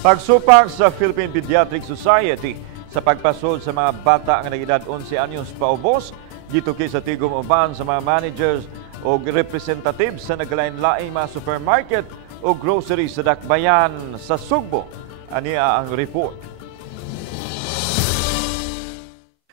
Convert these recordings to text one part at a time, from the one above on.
Pagsupak sa Philippine Pediatric Society sa pagpasulod sa mga bata nga nag-edad 11 anyos paubos gituki sa tigom uban sa mga managers o representatives sa naglain-laing mga supermarket o grocery sa Dakbayan sa Sugbo. Ania ang report.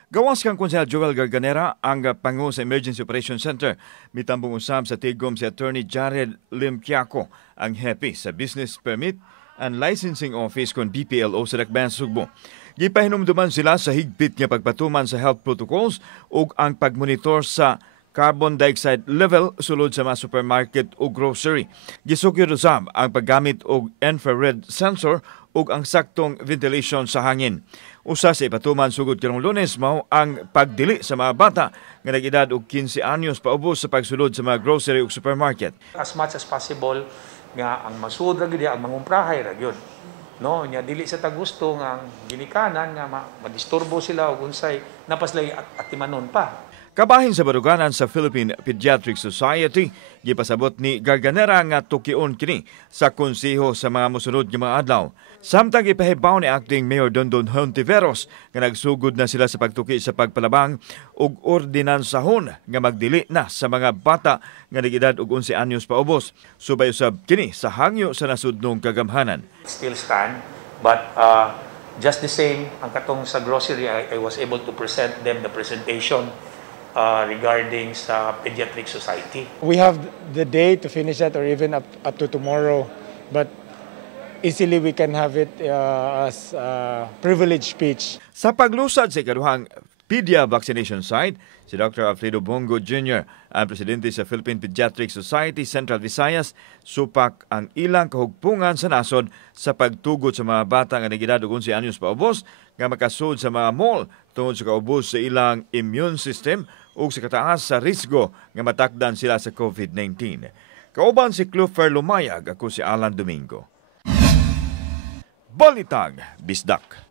Gawas kang Konsehal Joel Garganera ang pangu sa Emergency Operations Center. Mitambong usab sa tigom si Attorney Jared Limpiaco ang happy sa Business Permit and Licensing Office kon BPLO sa Dakbayan Sugbo. Gipahinumduman sila sa higpit nga pagpatuman sa health protocols ug ang pagmonitor sa carbon dioxide level sulod sa mga supermarket o grocery. Gisugyod usab ang paggamit og infrared sensor ug ang saktong ventilation sa hangin. Usa sa ipatuman sugod karong Lunes mao ang pagdili sa mga bata nga nag-edad og 15 anyos paubos sa pagsulod sa mga grocery ug supermarket. As much as possible nga ang masud ra gid ang mangumprahay ra gyud. No, nya dili sa tagusto nga ginikanan nga madisturbo sila og unsay napaslay at timanon pa. Kabahin sa baruganan sa Philippine Pediatric Society, gipasabot ni Garganera nga tukion kini sa konseho sa mga mosunod nga mga adlaw. Samtang ipahibaw ni Acting Mayor Dondon Hontiveros nga nagsugod na sila sa pagtuki sa pagpalabang ug ordinansahon nga magdili na sa mga bata nga nag-edad og 11 anyos paubos. Subay usab kini sa hangyo sa nasudnong kagamhanan. Still stand, but just the same, ang katong sa grocery, I was able to present them the presentation regarding sa Pediatric Society. We have the day to finish that or even up to tomorrow, but easily we can have it as privilege speech. Sa paglusad sa ikaduhang pedia vaccination site, si Dr. Alfredo Bongo Jr., ang presidente sa Philippine Pediatric Society Central Visayas, supak ang ilang kahugpungan sa nasod sa pagtugot sa mga bata nga nag-edad og 11 anyos paubos nga makasud sa mga mall tungod sa kaubos sa ilang immune system ug sa kataas sa risgo nga matakdan sila sa COVID-19. Kauban si Clufer Lumayag, ako si Alan Domingo. Balitang Bisdak.